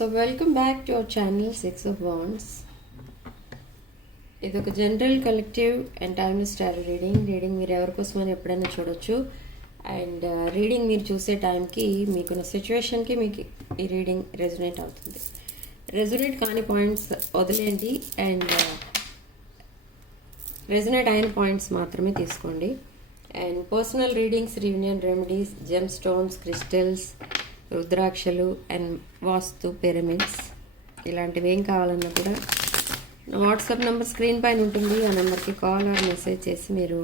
So welcome back to our channel 6 of Wands. ఇది ఒక general collective and timeless tarot reading మీరు ఎవరి కోసమని ఎప్పుడైనా చూడొచ్చు. అండ్ రీడింగ్ మీరు చూసే టైంకి మీకున్న సిచ్యువేషన్కి మీకు ఈ రీడింగ్ రెజొనేట్ అవుతుంది. రెజొనేట్ కాని పాయింట్స్ వదిలేండి అండ్ రెజొనేట్ అయిన పాయింట్స్ మాత్రమే తీసుకోండి. And personal readings, reunion remedies, gem stones, crystals, రుద్రాక్షలు అండ్ వాస్తు పిరమిడ్స్ ఇలాంటివి ఏం కావాలన్నా కూడా నా వాట్సాప్ నెంబర్ స్క్రీన్ పైన ఉంటుంది. ఆ నెంబర్కి కాల్ ఆర్ మెసేజ్ చేసి మీరు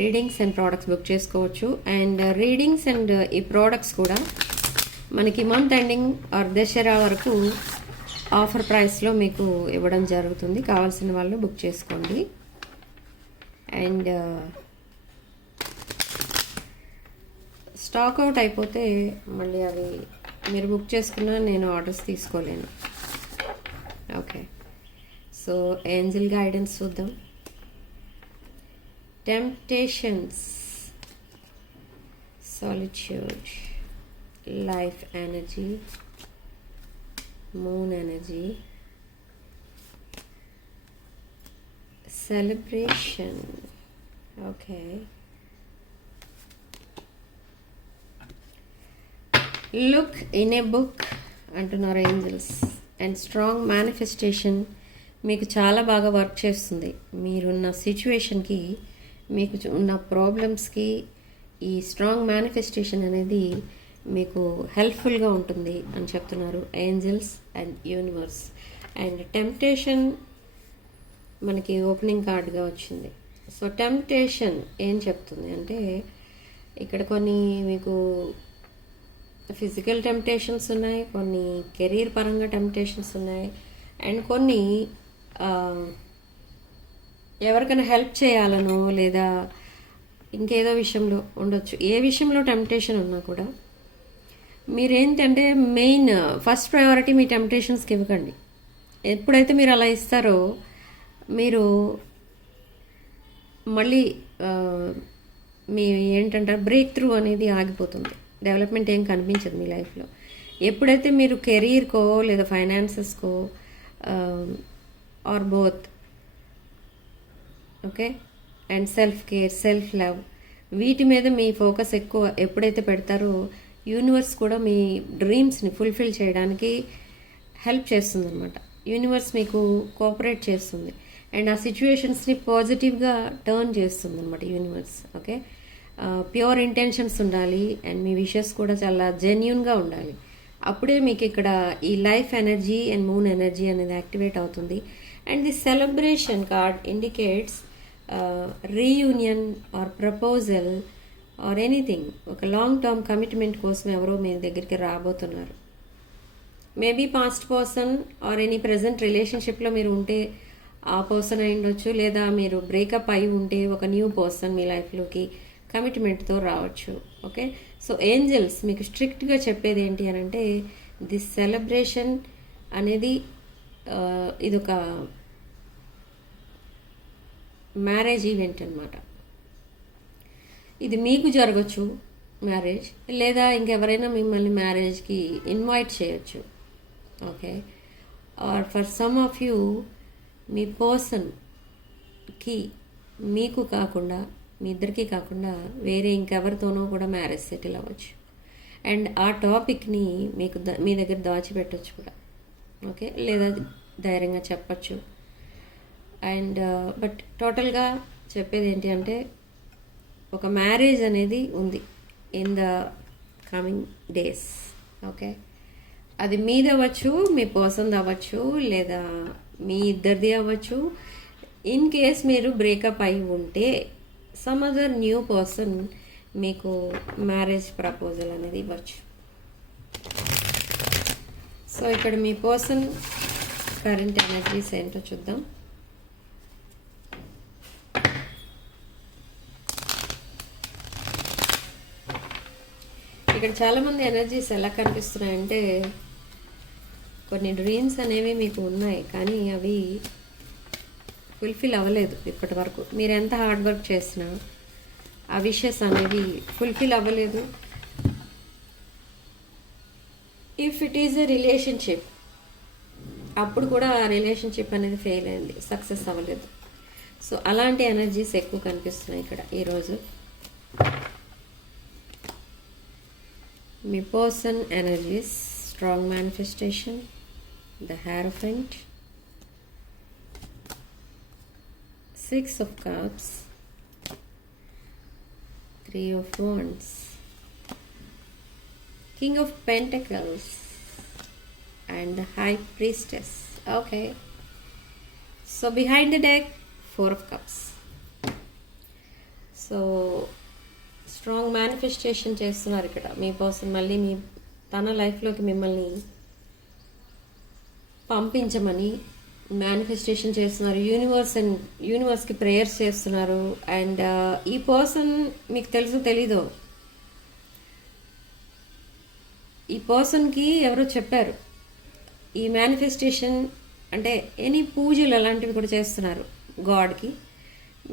రీడింగ్స్ అండ్ ప్రోడక్ట్స్ బుక్ చేసుకోవచ్చు. అండ్ రీడింగ్స్ అండ్ ఈ ప్రోడక్ట్స్ కూడా మనకి మంత్ ఎండింగ్ ఆర్ దసరా వరకు ఆఫర్ ప్రైస్లో మీకు ఇవ్వడం జరుగుతుంది. కావాల్సిన వాళ్ళు బుక్ చేసుకోండి. అండ్ స్టాక్ అవుట్ అయిపోతే మళ్ళీ అవి మీరు బుక్ చేసుకున్నా నేను ఆర్డర్స్ తీసుకోలేను. ఓకే, సో ఏంజెల్ గైడెన్స్ చూద్దాం. Temptations, solitude, life energy, moon energy, celebration. Okay, look in a book అంటున్నారు ఏంజల్స్. అండ్ స్ట్రాంగ్ మేనిఫెస్టేషన్ మీకు చాలా బాగా వర్క్ చేస్తుంది. మీరున్న సిచ్యువేషన్కి, మీకు ఉన్న ప్రాబ్లమ్స్కి ఈ స్ట్రాంగ్ మేనిఫెస్టేషన్ అనేది మీకు హెల్ప్ఫుల్గా ఉంటుంది అని చెప్తున్నారు angels and universe. And temptation మనకి ఓపెనింగ్ కార్డ్గా వచ్చింది. సో టెంప్టేషన్ ఏం చెప్తుంది అంటే ఇక్కడ కొన్ని మీకు ఫిజికల్ టెంప్టేషన్స్ ఉన్నాయి, కొన్ని కెరీర్ పరంగా టెంప్టేషన్స్ ఉన్నాయి, అండ్ కొన్ని ఎవరికైనా హెల్ప్ చేయాలనో లేదా ఇంకేదో విషయంలో ఉండొచ్చు. ఏ విషయంలో టెంప్టేషన్ ఉన్నా కూడా మీరేంటంటే మెయిన్ ఫస్ట్ ప్రయారిటీ మీ టెంప్టేషన్స్కి ఇవ్వకండి. ఎప్పుడైతే మీరు అలా ఇస్తారో మీరు మళ్ళీ మీ ఏంటంటారు బ్రేక్ త్రూ అనేది ఆగిపోతుంది. డెవలప్మెంట్ ఏం కనిపించదు మీ లైఫ్లో. ఎప్పుడైతే మీరు కెరీర్కో లేదా ఫైనాన్సెస్కో or both, okay, and self care, self love, వీటి మీద మీ ఫోకస్ ఎక్కువ ఎప్పుడైతే పెడతారో యూనివర్స్ కూడా మీ డ్రీమ్స్ని ఫుల్ఫిల్ చేయడానికి హెల్ప్ చేస్తుంది అనమాట. యూనివర్స్ మీకు కోఆపరేట్ చేస్తుంది అండ్ ఆ సిచ్యువేషన్స్ని పాజిటివ్గా టర్న్ చేస్తుంది అనమాట యూనివర్స్. ఓకే, ప్యూర్ ఇంటెన్షన్స్ ఉండాలి అండ్ మీ విషెస్ కూడా చాలా జెన్యూన్గా ఉండాలి. అప్పుడే మీకు ఇక్కడ ఈ life energy and moon energy అనేది యాక్టివేట్ అవుతుంది. And the celebration card indicates reunion or proposal or anything. ఒక లాంగ్ టర్మ్ కమిట్మెంట్ కోసం ఎవరో మీ దగ్గరికి రాబోతున్నారు. Maybe past person or any present రిలేషన్షిప్లో మీరు ఉంటే ఆ పర్సన్ అయి ఉండొచ్చు, లేదా మీరు బ్రేకప్ అయి ఉంటే ఒక న్యూ పర్సన్ మీ లైఫ్లోకి కమిట్మెంట్తో రావచ్చు. ఓకే, సో ఏంజల్స్ మీకు స్ట్రిక్ట్గా చెప్పేది ఏంటి అని అంటే దిస్ సెలబ్రేషన్ అనేది ఇదొక మ్యారేజ్ ఈవెంట్ అనమాట. ఇది మీకు జరగచ్చు మ్యారేజ్, లేదా ఇంకెవరైనా మిమ్మల్ని మ్యారేజ్కి ఇన్వైట్ చేయొచ్చు. Okay, or for some of you మీ పర్సన్కి మీకు కాకుండా, మీ ఇద్దరికీ కాకుండా వేరే ఇంకెవరితోనో కూడా మ్యారేజ్ సెటిల్ అవ్వచ్చు. అండ్ ఆ టాపిక్ని మీకు మీ దగ్గర దాచిపెట్టచ్చు కూడా. ఓకే, లేదా ధైర్యంగా చెప్పచ్చు. అండ్ బట్ టోటల్గా చెప్పేది ఏంటి అంటే ఒక మ్యారేజ్ అనేది ఉంది in the coming days. Okay, అది మీది అవ్వచ్చు, మీ పర్సన్ది అవ్వచ్చు, లేదా మీ ఇద్దరిది అవ్వచ్చు. ఇన్ కేస్ మీరు బ్రేకప్ అయి ఉంటే సమ్ అదర్ న్యూ పర్సన్ మీకు మ్యారేజ్ ప్రపోజల్ అనేది ఇవ్వచ్చు. సో ఇక్కడ మీ పర్సన్ కరెంట్ ఎనర్జీస్ ఏంటో చూద్దాం. ఇక్కడ చాలామంది ఎనర్జీస్ ఎలా కనిపిస్తున్నాయంటే కొన్ని డ్రీమ్స్ అనేవి మీకు ఉన్నాయి కానీ అవి ఫుల్ఫిల్ అవ్వలేదు ఇప్పటి వరకు. మీరు ఎంత హార్డ్ వర్క్ చేసినా ఆ విషెస్ అనేవి ఫుల్ఫిల్ అవ్వలేదు. If it is a relationship, అప్పుడు కూడా ఆ రిలేషన్షిప్ అనేది ఫెయిల్ అయింది, సక్సెస్ అవ్వలేదు. సో అలాంటి ఎనర్జీస్ ఎక్కువ కనిపిస్తున్నాయి ఇక్కడ ఈరోజు. మీ person energies, strong manifestation, the hierophant, 6 of cups, 3 of wands, king of pentacles, and the high priestess. Okay, so behind the deck, 4 of cups. So strong manifestation చేస్తున్నారు ఇక్కడ మీ పర్సన్. మళ్ళీ తన లైఫ్లోకి మిమ్మల్ని పంపించమని మేనిఫెస్టేషన్ చేస్తున్నారు. యూనివర్స్కి ప్రేయర్స్ చేస్తున్నారు. అండ్ ఈ పర్సన్ మీకు తెలుసు తెలీదో, ఈ పర్సన్కి ఎవరో చెప్పారు ఈ మేనిఫెస్టేషన్ అంటే ఎనీ పూజలు అలాంటివి కూడా చేస్తున్నారు గాడ్కి,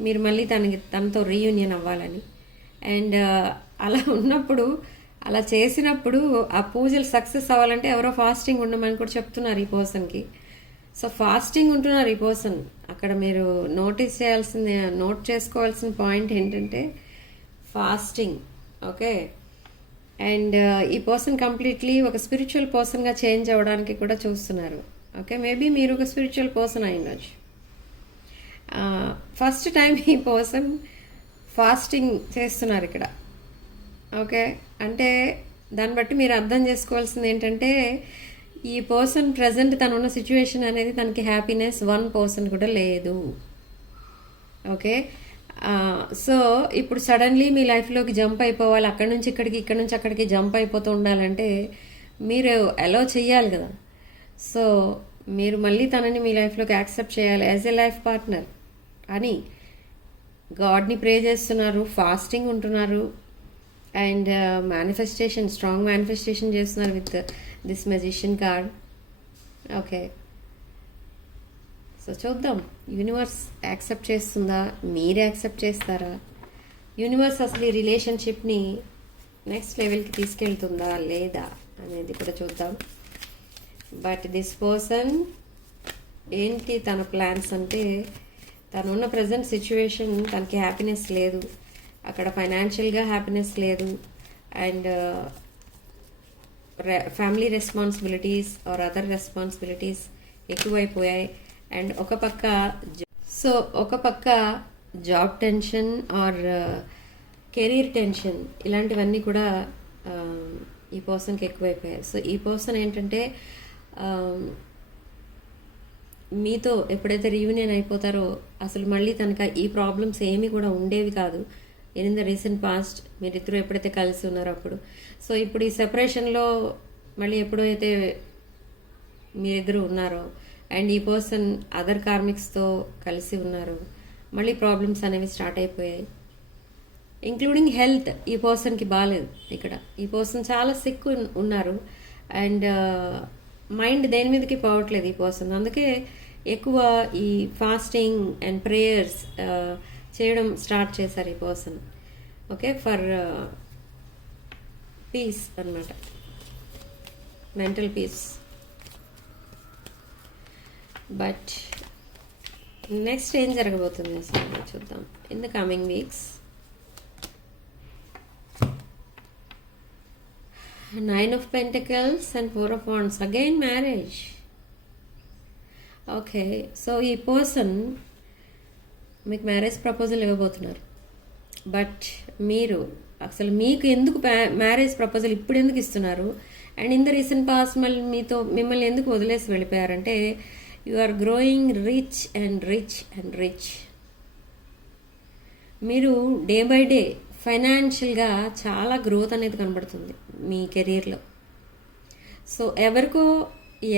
మీరు మళ్ళీ తనతో రీయూనియన్ అవ్వాలని. అండ్ అలా ఉన్నప్పుడు, అలా చేసినప్పుడు ఆ పూజలు సక్సెస్ అవ్వాలంటే ఎవరో ఫాస్టింగ్ ఉండమని కూడా చెప్తున్నారు ఈ పర్సన్కి. సో ఫాస్టింగ్ ఉంటున్నారు ఈ పర్సన్. అక్కడ మీరు నోట్ చేసుకోవాల్సిన పాయింట్ ఏంటంటే ఫాస్టింగ్. ఓకే, అండ్ ఈ పర్సన్ కంప్లీట్లీ ఒక స్పిరిచువల్ పర్సన్గా చేంజ్ అవ్వడానికి కూడా చూస్తున్నారు. ఓకే, మేబీ మీరు ఒక స్పిరిచువల్ పర్సన్ అయి ఉండొచ్చు. ఫస్ట్ టైం ఈ పర్సన్ ఫాస్టింగ్ చేస్తున్నారు ఇక్కడ. ఓకే, అంటే దాన్ని బట్టి మీరు అర్థం చేసుకోవాల్సింది ఏంటంటే ఈ పర్సన్ ప్రజెంట్ తనున్న సిచ్యువేషన్ అనేది తనకి హ్యాపీనెస్ 1% కూడా లేదు. ఓకే, సో ఇప్పుడు సడన్లీ మీ లైఫ్లోకి జంప్ అయిపోవాలి, అక్కడి నుంచి ఇక్కడికి, ఇక్కడి నుంచి అక్కడికి జంప్ అయిపోతూ ఉండాలంటే మీరు అలో చెయ్యాలి కదా. సో మీరు మళ్ళీ తనని మీ లైఫ్లోకి యాక్సెప్ట్ చేయాలి యాజ్ ఎ లైఫ్ పార్ట్నర్ అని గాడ్ని ప్రే చేస్తున్నారు, ఫాస్టింగ్ ఉంటున్నారు, అండ్ మేనిఫెస్టేషన్, స్ట్రాంగ్ మేనిఫెస్టేషన్ చేస్తున్నారు with this magician card. Okay, so చూద్దాం యూనివర్స్ యాక్సెప్ట్ చేస్తుందా, మీరు యాక్సెప్ట్ చేస్తారా, యూనివర్స్ అసలు ఈ రిలేషన్షిప్ని నెక్స్ట్ లెవెల్కి తీసుకెళ్తుందా లేదా అనేది కూడా చూద్దాం. బట్ దిస్ పర్సన్ ఏంటి తన ప్లాన్స్ అంటే, తనున్న ప్రజెంట్ సిచ్యువేషన్ తనకి హ్యాపీనెస్ లేదు, అక్కడ ఫైనాన్షియల్గా హ్యాపీనెస్ లేదు, and family responsibilities or other responsibilities ఎక్కువైపోయాయి. అండ్ ఒక పక్క job tension or career tension ఇలాంటివన్నీ కూడా ఈ పర్సన్కి ఎక్కువైపోయాయి. సో ఈ పర్సన్ ఏంటంటే మీతో ఎప్పుడైతే రీయూనియన్ అయిపోతారో అసలు మళ్ళీ తనక ఈ ప్రాబ్లమ్స్ ఏమీ కూడా ఉండేవి కాదు ఇన్ ద రీసెంట్ పాస్ట్. మీరిద్దరూ ఎప్పుడైతే కలిసి ఉన్నారో అప్పుడు. సో ఇప్పుడు ఈ సెపరేషన్లో మళ్ళీ ఎప్పుడైతే మీరిద్దరూ ఉన్నారో అండ్ ఈ పర్సన్ అదర్ కార్మిక్స్తో కలిసి ఉన్నారు, మళ్ళీ ప్రాబ్లమ్స్ అనేవి స్టార్ట్ అయిపోయాయి. ఇంక్లూడింగ్ హెల్త్ ఈ పర్సన్కి బాగాలేదు ఇక్కడ. ఈ పర్సన్ చాలా సిక్ ఉన్నారు అండ్ మైండ్ దేని మీదకి పోవట్లేదు ఈ పర్సన్. అందుకే ఎక్కువ ఈ ఫాస్టింగ్ అండ్ ప్రేయర్స్ చేయడం స్టార్ట్ చేశారు ఈ పర్సన్. ఓకే, ఫర్ పీస్ అన్నమాట, మెంటల్ పీస్. బట్ నెక్స్ట్ ఏం జరగబోతుంది అసలు చూద్దాం in the coming weeks. 9 of Pentacles and 4 of Wands. Again marriage. Okay, so ఈ పర్సన్ మీకు మ్యారేజ్ ప్రపోజల్ ఇవ్వబోతున్నారు. బట్ మీరు అసలు మీకు ఎందుకు మ్యారేజ్ ప్రపోజల్ ఇప్పుడు ఎందుకు ఇస్తున్నారు and in the recent past మిమ్మల్ని ఎందుకు వదిలేసి వెళ్ళిపోయారంటే you are growing rich and rich and rich. మీరు డే బై డే ఫైనాన్షియల్గా చాలా గ్రోత్ అనేది కనబడుతుంది మీ కెరీర్లో. సో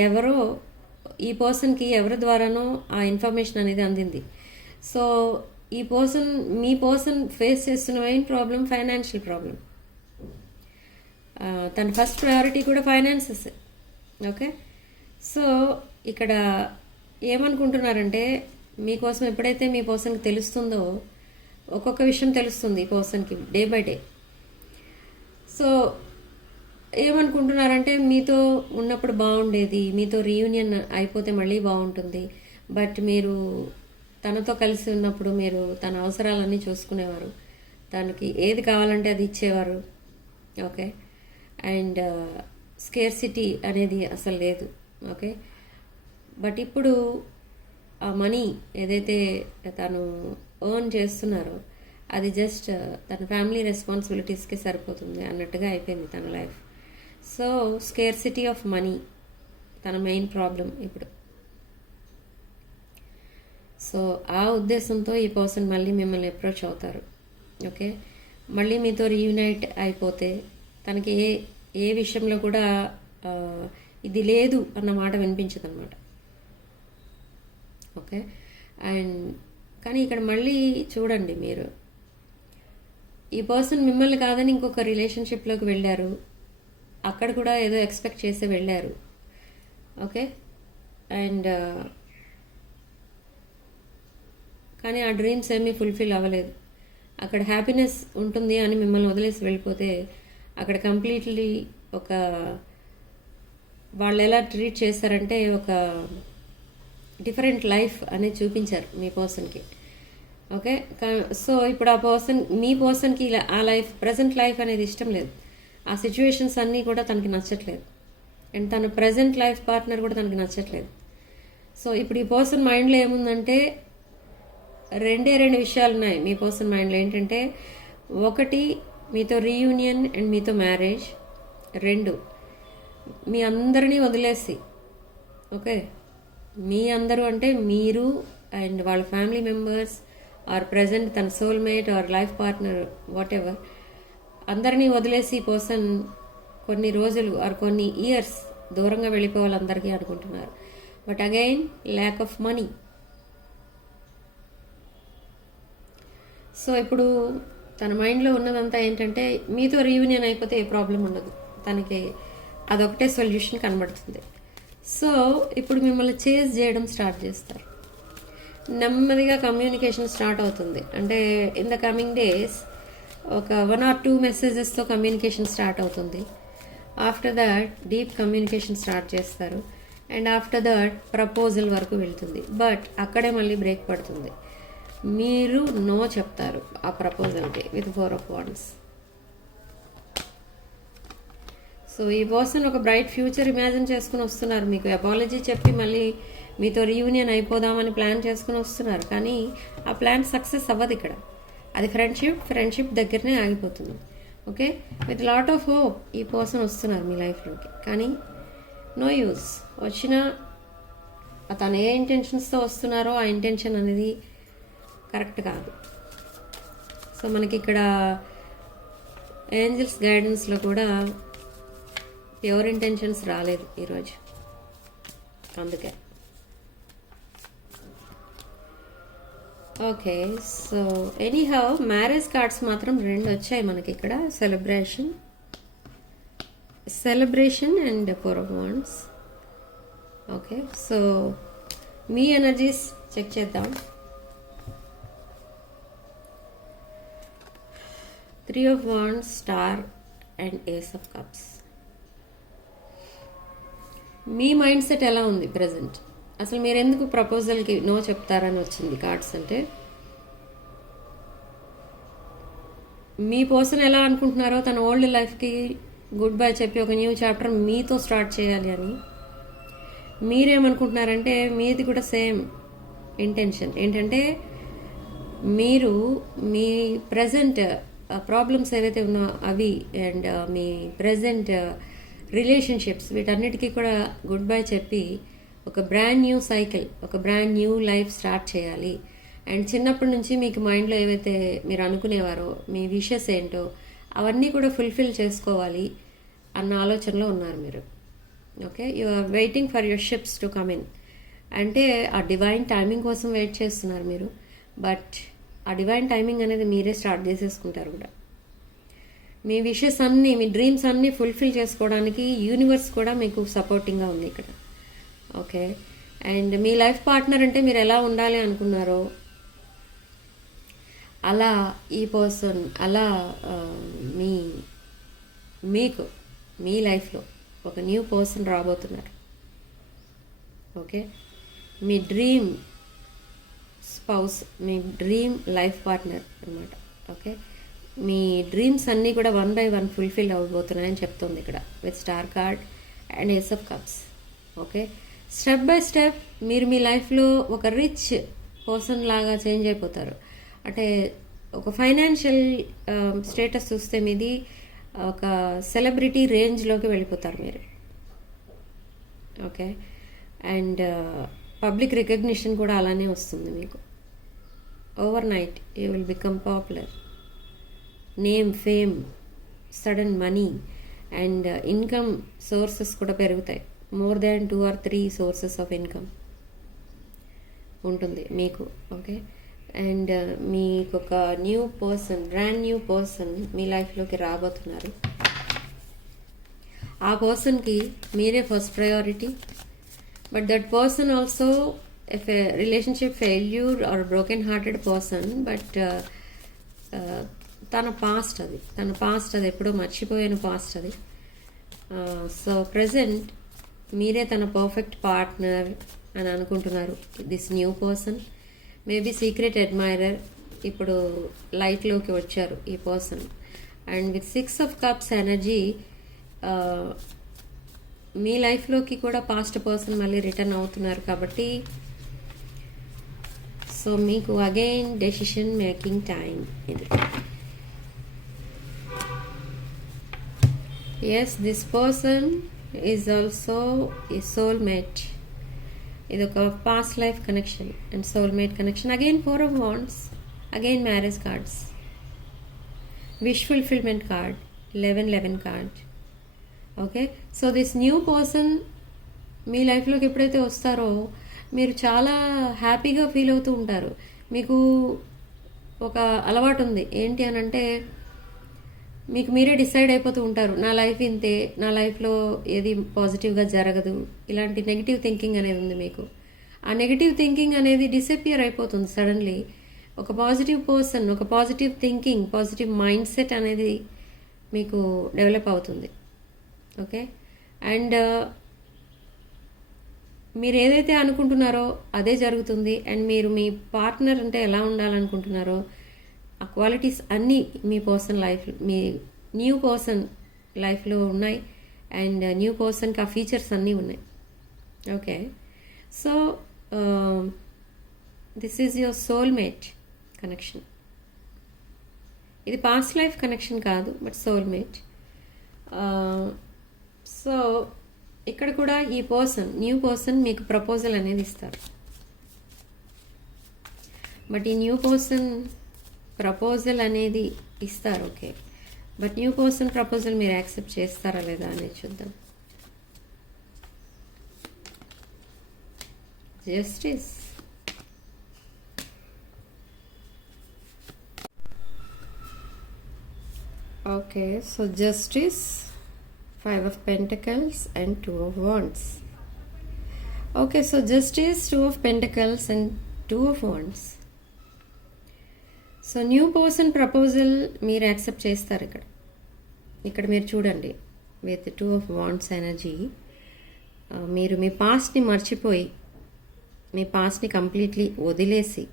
ఎవరో ఈ పర్సన్కి ఎవరి ద్వారానో ఆ ఇన్ఫర్మేషన్ అనేది అందింది. సో మీ పర్సన్ ఫేస్ చేస్తున్న మెయిన్ ప్రాబ్లం ఫైనాన్షియల్ ప్రాబ్లం. తన ఫస్ట్ ప్రయారిటీ కూడా ఫైనాన్సెస్. ఓకే, సో ఇక్కడ ఏమనుకుంటున్నారంటే మీకోసం ఎప్పుడైతే మీ పర్సన్కి తెలుస్తుందో, ఒక్కొక్క విషయం తెలుస్తుంది ఈ పర్సన్కి డే బై డే. సో ఏమనుకుంటున్నారంటే మీతో ఉన్నప్పుడు బాగుండేది, మీతో రీయూనియన్ అయిపోతే మళ్ళీ బాగుంటుంది, బట్ మీరు తనతో కలిసి ఉన్నప్పుడు మీరు తన అవసరాలన్నీ చూసుకునేవారు, తనకి ఏది కావాలంటే అది ఇచ్చేవారు. ఓకే. అండ్ స్కేర్సిటీ అనేది అసలు లేదు. ఓకే. బట్ ఇప్పుడు ఆ మనీ ఏదైతే తను ఎర్న్ చేస్తున్నారో అది జస్ట్ తన ఫ్యామిలీ రెస్పాన్సిబిలిటీస్కి సరిపోతుంది అన్నట్టుగా అయిపోయింది తన life. So scarcity of money తన మెయిన్ ప్రాబ్లం ఇప్పుడు. సో ఆ ఉద్దేశంతో ఈ పర్సన్ మళ్ళీ మిమ్మల్ని అప్రోచ్ అవుతారు. ఓకే. మళ్ళీ మీతో రీయునైట్ అయిపోతే తనకి ఏ విషయంలో కూడా ఇది లేదు అన్న మాట వినిపించదు అనమాట. ఓకే. అండ్ కానీ ఇక్కడ మళ్ళీ చూడండి, మీరు ఈ పర్సన్ మిమ్మల్ని కాదని ఇంకొక రిలేషన్షిప్లోకి వెళ్ళారు, అక్కడ కూడా ఏదో ఎక్స్పెక్ట్ చేసి వెళ్ళారు. ఓకే. అండ్ కానీ ఆ డ్రీమ్స్ ఏమీ ఫుల్ఫిల్ అవ్వలేదు. అక్కడ హ్యాపీనెస్ ఉంటుంది అని మిమ్మల్ని వదిలేసి వెళ్ళిపోతే అక్కడ కంప్లీట్లీ ఒక వాళ్ళు ఎలా ట్రీట్ చేస్తారంటే ఒక డిఫరెంట్ లైఫ్ అనేది చూపించారు మీ పర్సన్కి. ఓకే. సో ఇప్పుడు ఆ పర్సన్ మీ పర్సన్కి ఆ లైఫ్ ప్రజెంట్ లైఫ్ అనేది ఇష్టం లేదు, ఆ సిచ్యువేషన్స్ అన్నీ కూడా తనకి నచ్చట్లేదు, అండ్ తన ప్రజెంట్ లైఫ్ పార్ట్నర్ కూడా తనకి నచ్చట్లేదు. సో ఇప్పుడు ఈ పర్సన్ మైండ్లో ఏముందంటే రెండు విషయాలు ఉన్నాయి మీ పర్సన్ మైండ్లో. ఏంటంటే ఒకటి మీతో రీయూనియన్ అండ్ మీతో మ్యారేజ్, రెండు మీ అందరినీ వదిలేసి, ఓకే, మీ అందరూ అంటే మీరు అండ్ వాళ్ళ ఫ్యామిలీ మెంబర్స్ ఆర్ ప్రజెంట్ తన soulmate or life partner whatever, అందరినీ వదిలేసి ఈ పర్సన్ కొన్ని రోజులు ఆర్ కొన్ని ఇయర్స్ దూరంగా వెళ్ళిపోవాలందరికీ అనుకుంటున్నారు. But again lack of money. So ఇప్పుడు తన మైండ్లో ఉన్నదంతా ఏంటంటే మీతో రీయూనియన్ అయిపోతే ఏ ప్రాబ్లం ఉండదు, తనకి అదొకటే సొల్యూషన్ కనబడుతుంది. సో ఇప్పుడు మిమ్మల్ని చేజ్ చేయడం స్టార్ట్ చేస్తారు, నెమ్మదిగా కమ్యూనికేషన్ స్టార్ట్ అవుతుంది. అంటే ఇన్ ద కమింగ్ డేస్ ఒక 1 or 2 మెసేజెస్తో కమ్యూనికేషన్ స్టార్ట్ అవుతుంది. After that deep communication start చేస్తారు, అండ్ ఆఫ్టర్ దట్ ప్రపోజల్ వరకు వెళ్తుంది. బట్ అక్కడే మళ్ళీ బ్రేక్ పడుతుంది, మీరు నో చెప్తారు ఆ ప్రపోజల్కి విత్ 4 of Wands. సో ఈ పర్సన్ ఒక బ్రైట్ ఫ్యూచర్ ఇమాజిన్ చేసుకుని వస్తున్నారు, మీకు అపాలజీ చెప్పి మళ్ళీ మీతో రీయూనియన్ అయిపోదామని ప్లాన్ చేసుకుని వస్తున్నారు. కానీ ఆ ప్లాన్ సక్సెస్ అవ్వదు ఇక్కడ, అది ఫ్రెండ్షిప్ దగ్గరనే ఆగిపోతుంది. Okay. With lot of hope ఈ పర్సన్ వస్తున్నారు మీ లైఫ్లోకి, కానీ నో యూస్. వచ్చినా తను ఏ ఇంటెన్షన్స్తో వస్తున్నారో ఆ ఇంటెన్షన్ అనేది కరెక్ట్ కాదు. సో మనకి ఇక్కడ ఏంజల్స్ గైడెన్స్లో కూడా ప్యూర్ ఇంటెన్షన్స్ రాలేదు ఈరోజు, అందుకే. Okay. So anyhow marriage cards మాత్రం 2 వచ్చాయి మనకి ఇక్కడ, celebration and 4 of Wands. Okay. So మీ ఎనర్జీస్ చెక్ చేద్దాం. 3 of Wands, Star and Ace of Cups. మీ మైండ్ సెట్ ఎలా ఉంది ప్రజెంట్? అసలు మీరు ఎందుకు ప్రపోజల్కి నో చెప్తారని వచ్చింది కార్డ్స్ అంటే, మీ పర్సన్ ఎలా అనుకుంటున్నారో తన ఓల్డ్ లైఫ్కి గుడ్ బై చెప్పి ఒక న్యూ చాప్టర్ మీతో స్టార్ట్ చేయాలి అని. మీరేమనుకుంటున్నారంటే మీది కూడా సేమ్ ఇంటెన్షన్. ఏంటంటే మీరు మీ ప్రజెంట్ ప్రాబ్లమ్స్ ఏవైతే ఉన్నా అవి అండ్ మీ ప్రజెంట్ రిలేషన్షిప్స్ వీటన్నిటికీ కూడా గుడ్ బై చెప్పి ఒక బ్రాండ్ న్యూ సైకిల్, ఒక బ్రాండ్ న్యూ లైఫ్ స్టార్ట్ చేయాలి. అండ్ చిన్నప్పటి నుంచి మీకు మైండ్లో ఏవైతే మీరు అనుకునేవారో మీ విషెస్ ఏంటో అవన్నీ కూడా ఫుల్ఫిల్ చేసుకోవాలి అన్న ఆలోచనలో ఉన్నారు మీరు. Okay. You are waiting for your ships to come in. అంటే ఆ డివైన్ టైమింగ్ కోసం వెయిట్ చేస్తున్నారు మీరు, బట్ ఆ డివైన్ టైమింగ్ అనేది మీరే స్టార్ట్ చేసేసుకుంటారు కూడా. మీ విషెస్ అన్నీ, మీ డ్రీమ్స్ అన్నీ ఫుల్ఫిల్ చేసుకోవడానికి యూనివర్స్ కూడా మీకు సపోర్టింగ్గా ఉంది ఇక్కడ. Okay. And me life partner అంటే మీరు ఎలా ఉండాలి అనుకున్నారో అలా ఈ పర్సన్ అలా మీకు మీ లైఫ్లో ఒక న్యూ పర్సన్ రాబోతున్నారు. ఓకే, మీ డ్రీమ్ స్పౌస్, మీ డ్రీమ్ లైఫ్ పార్ట్నర్ అనమాట. ఓకే, మీ డ్రీమ్స్ అన్నీ కూడా 1 by 1 ఫుల్ఫిల్ అవ్వబోతున్నాయని చెప్తుంది ఇక్కడ with star card and ace of cups. Okay, step by step మీరు మీ లైఫ్లో ఒక రిచ్ పర్సన్ లాగా చేంజ్ అయిపోతారు. అంటే ఒక ఫైనాన్షియల్ స్టేటస్ చూస్తే మీది ఒక సెలబ్రిటీ రేంజ్లోకి వెళ్ళిపోతారు మీరు. ఓకే, అండ్ పబ్లిక్ రికగ్నిషన్ కూడా అలానే వస్తుంది మీకు. Overnight you will become popular. Name, fame, sudden money and income sources కూడా పెరుగుతాయి. More than 2 or 3 sources of income ఉంటుంది మీకు. ఓకే, అండ్ మీకు ఒక new person, brand new person మీ లైఫ్లోకి రాబోతున్నారు. ఆ పర్సన్కి మీరే first priority. But that person also if a relationship failure or broken hearted person, but తన పాస్ట్ అది ఎప్పుడో మర్చిపోయిన పాస్ట్ అది. సో ప్రజెంట్ మీరే తన పర్ఫెక్ట్ పార్ట్నర్ అని అనుకుంటున్నారు. This new person maybe secret admirer, ఇప్పుడు లైట్లోకి వచ్చారు ఈ person. And with 6 of cups energy మీ లైఫ్లోకి కూడా పాస్ట్ పర్సన్ మళ్ళీ రిటర్న్ అవుతున్నారు. కాబట్టి సో మీకు అగైన్ డెసిషన్ మేకింగ్ టైం ఇది. Yes, this person is also a soulmate. ఇది ఒక past life connection and soulmate connection. Again 4 of wands, again marriage cards, wish fulfilment card, 11 card. Okay, so this new person మీ లైఫ్లోకి ఎప్పుడైతే వస్తారో మీరు చాలా హ్యాపీగా ఫీల్ అవుతూ ఉంటారు. మీకు ఒక అలవాటు ఉంది, ఏంటి అని అంటే మీకు మీరే డిసైడ్ అయిపోతూ ఉంటారు, నా లైఫ్ ఇంతే, నా లైఫ్లో ఏది పాజిటివ్గా జరగదు, ఇలాంటి నెగిటివ్ థింకింగ్ అనేది ఉంది మీకు. ఆ నెగిటివ్ థింకింగ్ అనేది డిసపియర్ అయిపోతుంది సడన్లీ. ఒక పాజిటివ్ పర్సన్, ఒక positive thinking, positive mind set అనేది మీకు డెవలప్ అవుతుంది. ఓకే, అండ్ మీరు ఏదైతే అనుకుంటున్నారో అదే జరుగుతుంది. అండ్ మీరు మీ పార్ట్నర్ అంటే ఎలా ఉండాలనుకుంటున్నారో ఆ క్వాలిటీస్ అన్నీ మీ పర్సన్ లైఫ్, మీ న్యూ పర్సన్ లైఫ్లో ఉన్నాయి. అండ్ న్యూ పర్సన్కి ఆ ఫీచర్స్ అన్నీ ఉన్నాయి. Okay, so this is your soulmate connection. ఇది పాస్ట్ లైఫ్ కనెక్షన్ కాదు, బట్ సోల్మేట్. సో ఇక్కడ కూడా ఈ పర్సన్, న్యూ పర్సన్ మీకు ప్రపోజల్ అనేది ఇస్తారు. బట్ ఈ న్యూ పర్సన్ ప్రపోజల్ అనేది ఇస్తారు. Okay, but new person proposal మీరు యాక్సెప్ట్ చేస్తారా లేదా అనేది చూద్దాం. Justice, okay, so justice, 5 of Pentacles and 2 of Wands. Okay, so Justice, 2 of Pentacles and 2 of Wands. So new person proposal మీరు accept చేస్తారు. ఇక్కడ మీరు చూడండి విత్ 2 of Wands ఎనర్జీ, మీరు మీ పాస్ట్ని మర్చిపోయి, మీ పాస్ట్ని కంప్లీట్లీ వదిలేసి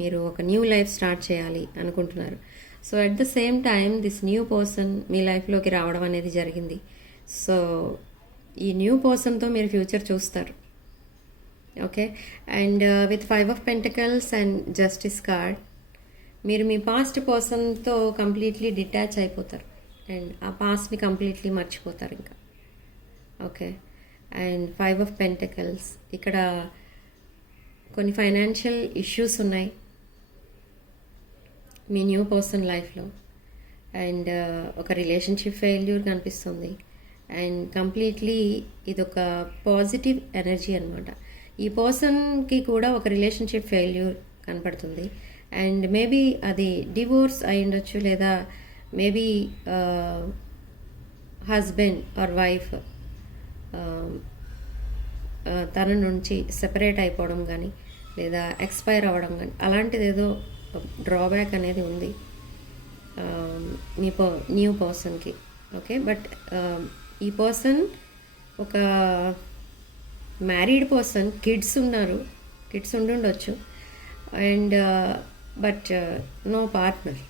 మీరు ఒక న్యూ లైఫ్ స్టార్ట్ చేయాలి అనుకుంటున్నారు. So at the same time this new person మీ లైఫ్లోకి రావడం అనేది జరిగింది. సో ఈ న్యూ పర్సన్తో మీరు ఫ్యూచర్ చూస్తారు. Okay, and with 5 of Pentacles and justice card, మీరు మీ పాస్ట్ పర్సన్తో కంప్లీట్లీ డిటాచ్ అయిపోతారు అండ్ ఆ పాస్ట్ని కంప్లీట్లీ మర్చిపోతారు ఇంకా. ఓకే, అండ్ 5 of Pentacles, ఇక్కడ కొన్ని ఫైనాన్షియల్ ఇష్యూస్ ఉన్నాయి మీ న్యూ పర్సన్ లైఫ్లో. అండ్ ఒక రిలేషన్షిప్ ఫెయిల్యూర్ కనిపిస్తుంది. అండ్ కంప్లీట్లీ ఇదొక పాజిటివ్ ఎనర్జీ అనమాట. ఈ పర్సన్కి కూడా ఒక రిలేషన్షిప్ ఫెయిల్యూర్ కనపడుతుంది. అండ్ మేబీ అది డివోర్స్ అయి ఉండొచ్చు, లేదా మేబీ హస్బెండ్ ఆర్ వైఫ్ తన నుంచి సెపరేట్ అయిపోవడం కానీ, లేదా ఎక్స్పైర్ అవ్వడం కానీ, అలాంటిది ఏదో డ్రాబ్యాక్ అనేది ఉంది మీ న్యూ పర్సన్కి. ఓకే, బట్ ఈ పర్సన్ ఒక మ్యారీడ్ పర్సన్, కిడ్స్ ఉన్నారు, కిడ్స్ ఉండుండొచ్చు, and but no partner.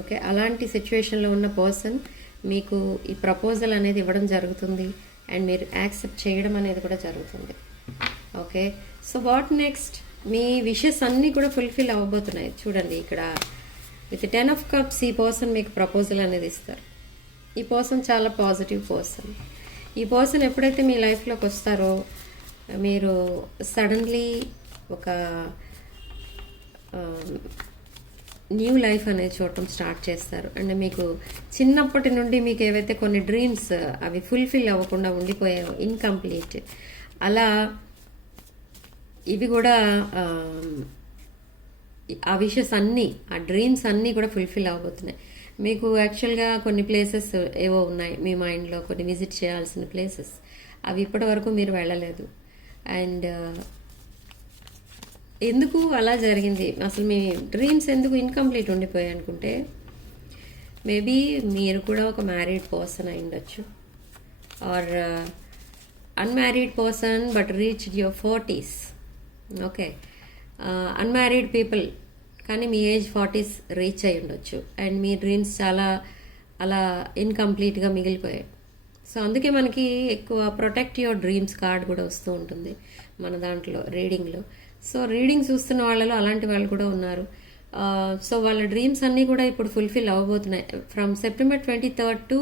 Okay, అలాంటి సిచ్యువేషన్లో ఉన్న పర్సన్ మీకు ఈ ప్రపోజల్ అనేది ఇవ్వడం జరుగుతుంది అండ్ మీరు యాక్సెప్ట్ చేయడం అనేది కూడా జరుగుతుంది. Okay, so what next? Me wishes అన్నీ కూడా ఫుల్ఫిల్ అవ్వబోతున్నాయి. చూడండి ఇక్కడ విత్ 10 of Cups ఈ పర్సన్ మీకు ప్రపోజల్ అనేది ఇస్తారు. ఈ పర్సన్ చాలా పాజిటివ్ పర్సన్. ఈ పర్సన్ ఎప్పుడైతే మీ లైఫ్లోకి వస్తారో మీరు సడన్లీ ఒక న్యూ లైఫ్ అనేది చూడటం స్టార్ట్ చేస్తారు. అండ్ మీకు చిన్నప్పటి నుండి మీకు ఏవైతే కొన్ని డ్రీమ్స్ అవి ఫుల్ఫిల్ అవ్వకుండా ఉండిపోయాయో, ఇన్కంప్లీట్, అలా ఇవి కూడా ఆ విషెస్ అన్నీ, ఆ డ్రీమ్స్ అన్నీ కూడా ఫుల్ఫిల్ అవ్వబోతున్నాయి. మీకు యాక్చువల్గా కొన్ని ప్లేసెస్ ఏవో ఉన్నాయి మీ మైండ్లో, కొన్ని విజిట్ చేయాల్సిన ప్లేసెస్, అవి ఇప్పటి వరకు మీరు వెళ్ళలేదు. అండ్ ఎందుకు అలా జరిగింది, అసలు మీ డ్రీమ్స్ ఎందుకు ఇన్కంప్లీట్ ఉండిపోయాయి అనుకుంటే, మేబీ మీరు కూడా ఒక మ్యారీడ్ పర్సన్ అయి ఉండొచ్చు, or unmarried person but reached your 40s. Okay, unmarried people కానీ మీ ఏజ్ 40s రీచ్ అయి ఉండొచ్చు అండ్ మీ డ్రీమ్స్ చాలా అలా ఇన్కంప్లీట్గా మిగిలిపోయాయి. సో అందుకే మనకి ఎక్కువ ప్రొటెక్ట్ యువర్ డ్రీమ్స్ కార్డ్ కూడా వస్తూ ఉంటుంది మన దాంట్లో రీడింగ్లో. సో రీడింగ్ చూస్తున్న వాళ్ళలో అలాంటి వాళ్ళు కూడా ఉన్నారు. సో వాళ్ళ డ్రీమ్స్ అన్నీ కూడా ఇప్పుడు ఫుల్ఫిల్ అవ్వబోతున్నాయి. From September 23rd to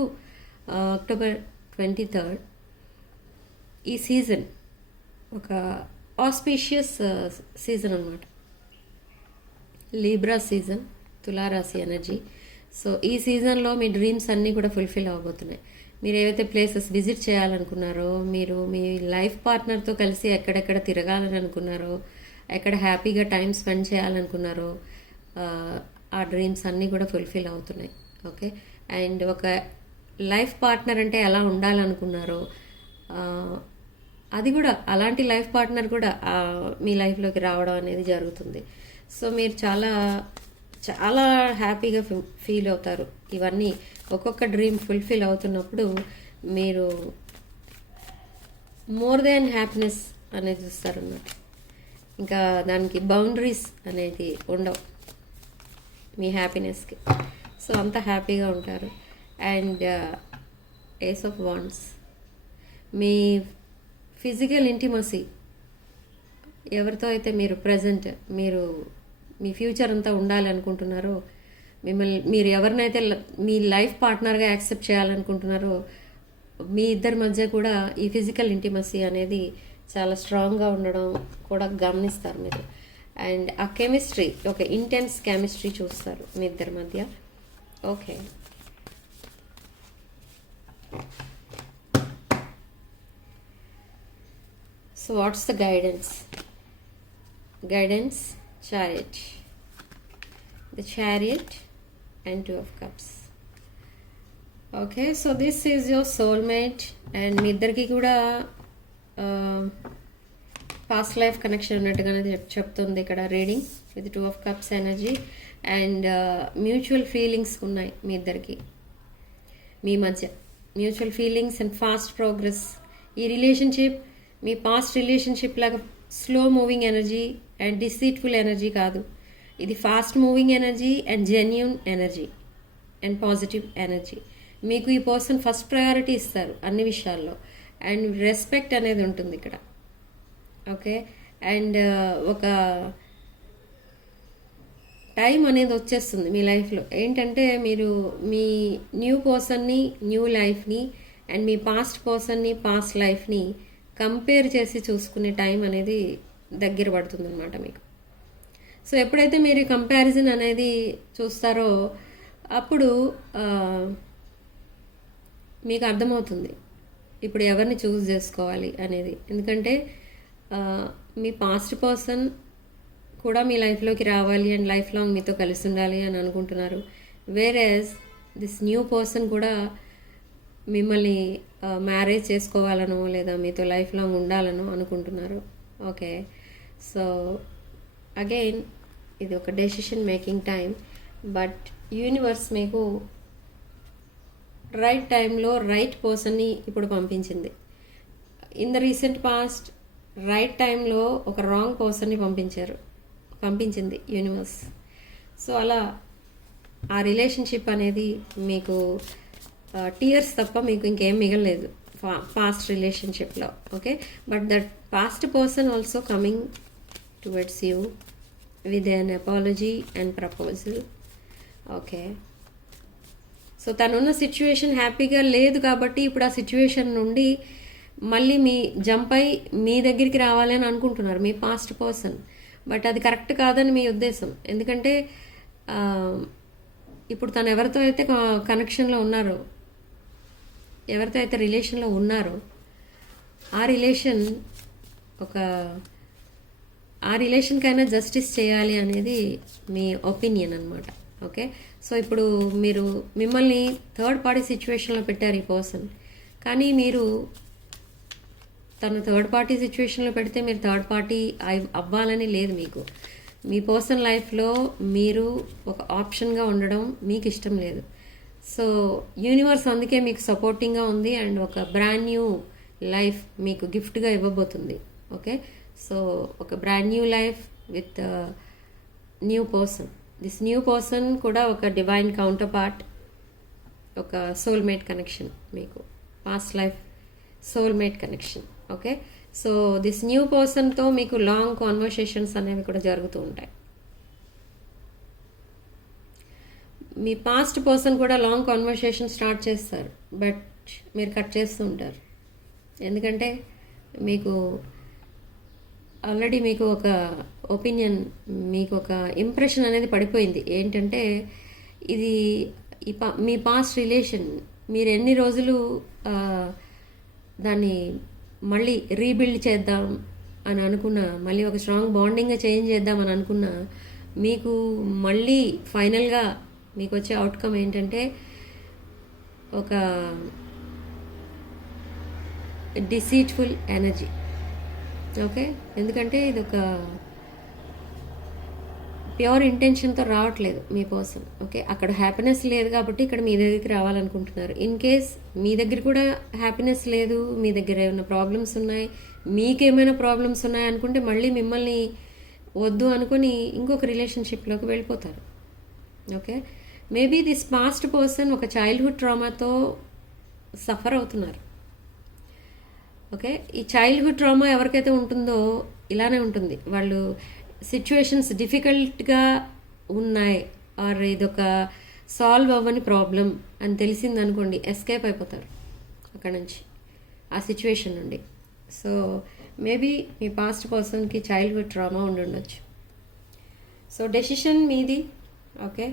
October 23rd ఈ సీజన్ ఒక ఆస్పీషియస్ సీజన్ అన్నమాట. లీబ్రా సీజన్, తులారాశి ఎనర్జీ. సో ఈ సీజన్లో మీ డ్రీమ్స్ అన్నీ కూడా ఫుల్ఫిల్ అవ్వబోతున్నాయి. మీరు ఏవైతే ప్లేసెస్ విజిట్ చేయాలనుకున్నారో, మీరు మీ లైఫ్ పార్ట్నర్తో కలిసి ఎక్కడెక్కడ తిరగాలని అనుకున్నారో, ఎక్కడ హ్యాపీగా టైం స్పెండ్ చేయాలనుకున్నారో, ఆ డ్రీమ్స్ అన్నీ కూడా ఫుల్ఫిల్ అవుతున్నాయి. ఓకే, అండ్ ఒక లైఫ్ పార్ట్నర్ అంటే ఎలా ఉండాలనుకున్నారో, అది కూడా అలాంటి లైఫ్ పార్ట్నర్ కూడా మీ లైఫ్లోకి రావడం అనేది జరుగుతుంది. సో మీరు చాలా చాలా హ్యాపీగా ఫీల్ అవుతారు. ఇవన్నీ ఒక్కొక్క డ్రీమ్ ఫుల్ఫిల్ అవుతున్నప్పుడు మీరు మోర్ దాన్ హ్యాపీనెస్ అనేది చూస్తారు అన్నమాట. ఇంకా దానికి బౌండరీస్ అనేది ఉండవు మీ హ్యాపీనెస్కి. సో అంత హ్యాపీగా ఉంటారు. అండ్ ఏస్ ఆఫ్ వాండ్స్, మీ ఫిజికల్ ఇంటిమసీ, ఎవరితో అయితే మీరు ప్రజెంట్ మీరు మీ ఫ్యూచర్ అంతా ఉండాలి అనుకుంటున్నారో, మీరు ఎవరినైతే మీ లైఫ్ పార్ట్నర్గా యాక్సెప్ట్ చేయాలనుకుంటున్నారో, మీ ఇద్దరి మధ్య కూడా ఈ ఫిజికల్ ఇంటిమసీ అనేది చాలా స్ట్రాంగ్గా ఉండడం కూడా గమనిస్తారు మీరు. అండ్ ఆ కెమిస్ట్రీ, ఒక ఇంటెన్స్ కెమిస్ట్రీ చూస్తారు మీ ఇద్దరి మధ్య. Okay, so what's the guidance? Guidance, Chariot, the Chariot and 2 of Cups. Okay, so this is your soulmate and మీ ఇద్దరికి కూడా పాస్ట్ లైఫ్ కనెక్షన్ ఉన్నట్టుగానే చెప్తుంది ఇక్కడ reading with 2 of Cups energy. And mutual feelings ఉన్నాయి మీ ఇద్దరికి, మీ మధ్య mutual feelings and fast progress. ఈ relationship మీ past relationship లాగా slow moving energy and deceitful energy కాదు. ఇది fast moving energy and genuine energy and positive energy. మీకు ఈ person first priority ఇస్తారు అన్ని విషయాల్లో అండ్ రెస్పెక్ట్ అనేది ఉంటుంది ఇక్కడ. ఓకే, అండ్ ఒక టైం అనేది వచ్చేస్తుంది మీ లైఫ్లో ఏంటంటే మీరు మీ న్యూ పర్సన్ని, న్యూ లైఫ్ని అండ్ మీ పాస్ట్ పర్సన్ని, పాస్ట్ లైఫ్ని కంపేర్ చేసి చూసుకునే టైం అనేది దగ్గర పడుతుంది అనమాట మీకు. సో ఎప్పుడైతే మీరు కంపారిజన్ అనేది చూస్తారో అప్పుడు మీకు అర్థమవుతుంది ఇప్పుడు ఎవరిని చూస్ చేసుకోవాలి అనేది. ఎందుకంటే మీ పాస్ట్ పర్సన్ కూడా మీ లైఫ్లోకి రావాలి అండ్ లైఫ్ లాంగ్ మీతో కలిసి ఉండాలి అని అనుకుంటున్నారు. వేరేస్ దిస్ న్యూ పర్సన్ కూడా మిమ్మల్ని మ్యారేజ్ చేసుకోవాలనో లేదా మీతో లైఫ్ లాంగ్ ఉండాలనో అనుకుంటున్నారు. ఓకే, సో అగైన్ ఇది ఒక decision making time. But universe మీకు రైట్ టైంలో రైట్ పర్సన్ని ఇప్పుడు పంపించింది. In the recent past right టైంలో ఒక రాంగ్ పర్సన్ని పంపించింది యూనివర్స్. సో అలా ఆ రిలేషన్షిప్ అనేది మీకు టీయర్స్ తప్ప మీకు ఇంకేం మిగలలేదు పాస్ట్ రిలేషన్షిప్లో. Okay, but that past person also coming towards you with an apology and proposal. Okay, so తనున్న సిచ్యువేషన్ హ్యాపీగా లేదు కాబట్టి ఇప్పుడు ఆ సిచ్యువేషన్ నుండి మళ్ళీ మీ జంప్ అయి మీ దగ్గరికి రావాలని అనుకుంటున్నారు మీ పాస్ట్ పర్సన్. బట్ అది కరెక్ట్ కాదని మీ ఉద్దేశం. ఎందుకంటే ఇప్పుడు తను ఎవరితో అయితే కనెక్షన్లో ఉన్నారో, ఎవరితో అయితే రిలేషన్లో ఉన్నారో ఆ రిలేషన్కైనా జస్టిస్ చేయాలి అనేది మీ ఒపీనియన్ అనమాట. ఓకే, సో ఇప్పుడు మిమ్మల్ని థర్డ్ పార్టీ సిచ్యువేషన్లో పెట్టారు ఈ పర్సన్. కానీ మీరు తను థర్డ్ పార్టీ సిచ్యువేషన్లో పెడితే మీరు థర్డ్ పార్టీ అవ్వాలని లేదు మీకు. మీ పర్సనల్ లైఫ్లో మీరు ఒక ఆప్షన్గా ఉండడం మీకు ఇష్టం లేదు. సో యూనివర్స్ అందుకే మీకు సపోర్టింగ్గా ఉంది అండ్ ఒక బ్రాండ్ న్యూ లైఫ్ మీకు గిఫ్ట్గా ఇవ్వబోతుంది. ఓకే, సో ఒక brand new life with new person. This new person కూడా ఒక డివైన్ కౌంటర్ పార్ట్, ఒక సోల్మేట్ కనెక్షన్, మీకు past life soulmate connection. Okay, so this new పర్సన్తో మీకు లాంగ్ కాన్వర్సేషన్స్ అనేవి కూడా జరుగుతూ ఉంటాయి. మీ పాస్ట్ పర్సన్ కూడా లాంగ్ కాన్వర్సేషన్ స్టార్ట్ చేస్తారు, బట్ మీరు కట్ చేస్తూ ఉంటారు. ఎందుకంటే మీకు ఆల్రెడీ మీకు ఒక ఒపీనియన్, మీకు ఒక ఇంప్రెషన్ అనేది పడిపోయింది. ఏంటంటే ఇది మీ పాస్ట్ రిలేషన్ మీరు ఎన్ని రోజులు దాన్ని మళ్ళీ రీబిల్డ్ చేద్దాం అని అనుకున్నా, మళ్ళీ ఒక స్ట్రాంగ్ బాండింగ్గా చేంజ్ చేద్దాం అని అనుకున్నా, మీకు మళ్ళీ ఫైనల్గా మీకు వచ్చే అవుట్కమ్ ఏంటంటే ఒక డిసీట్ఫుల్ ఎనర్జీ. ఓకే, ఎందుకంటే ఇది ఒక ప్యూర్ ఇంటెన్షన్తో రావట్లేదు మీ పర్సన్. ఓకే, అక్కడ హ్యాపీనెస్ లేదు కాబట్టి ఇక్కడ మీ దగ్గరికి రావాలనుకుంటున్నారు. ఇన్ కేస్ మీ దగ్గర కూడా హ్యాపీనెస్ లేదు, మీ దగ్గర ఏమైనా ప్రాబ్లమ్స్ ఉన్నాయి, మీకేమైనా ప్రాబ్లమ్స్ ఉన్నాయి అనుకుంటే మళ్ళీ మిమ్మల్ని వద్దు అనుకుని ఇంకొక రిలేషన్షిప్లోకి వెళ్ళిపోతారు. Okay, maybe this past person ఒక చైల్డ్హుడ్ ట్రామాతో సఫర్ అవుతున్నారు. ఓకే, ఈ చైల్డ్హుడ్ ట్రామా ఎవరికైతే ఉంటుందో ఇలానే ఉంటుంది. వాళ్ళు సిచ్యువేషన్స్ డిఫికల్ట్గా ఉన్నాయి ఆర్ ఇదొక సాల్వ్ అవ్వని ప్రాబ్లం అని తెలిసింది అనుకోండి, ఎస్కేప్ అయిపోతారు అక్కడ నుంచి, ఆ సిచ్యువేషన్ నుండి. సో మేబీ మీ పాస్ట్ పర్సన్కి చైల్డ్హుడ్ ట్రామా ఉండొచ్చు. సో డెసిషన్ మీది. ఓకే,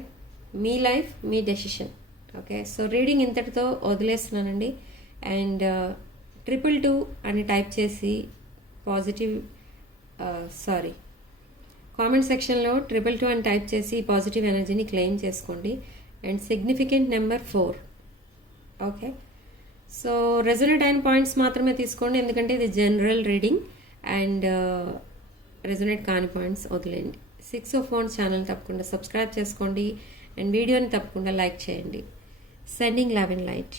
మీ లైఫ్ మీ డెసిషన్. ఓకే, సో రీడింగ్ ఇంతటితో వదిలేస్తున్నానండి. అండ్ 222 అని టైప్ చేసి కామెంట్ సెక్షన్లో 222 అని టైప్ చేసి పాజిటివ్ ఎనర్జీని క్లెయిమ్ చేసుకోండి. And significant number 4. Okay, so resonate అయిన పాయింట్స్ మాత్రమే తీసుకోండి, ఎందుకంటే ఇది జనరల్ రీడింగ్. అండ్ రెజొనేట్ కాని పాయింట్స్ వదిలేయండి. 6 of Wands ఛానల్ తప్పకుండా సబ్స్క్రైబ్ చేసుకోండి అండ్ వీడియోని తప్పకుండా లైక్ చేయండి. Sending love and light.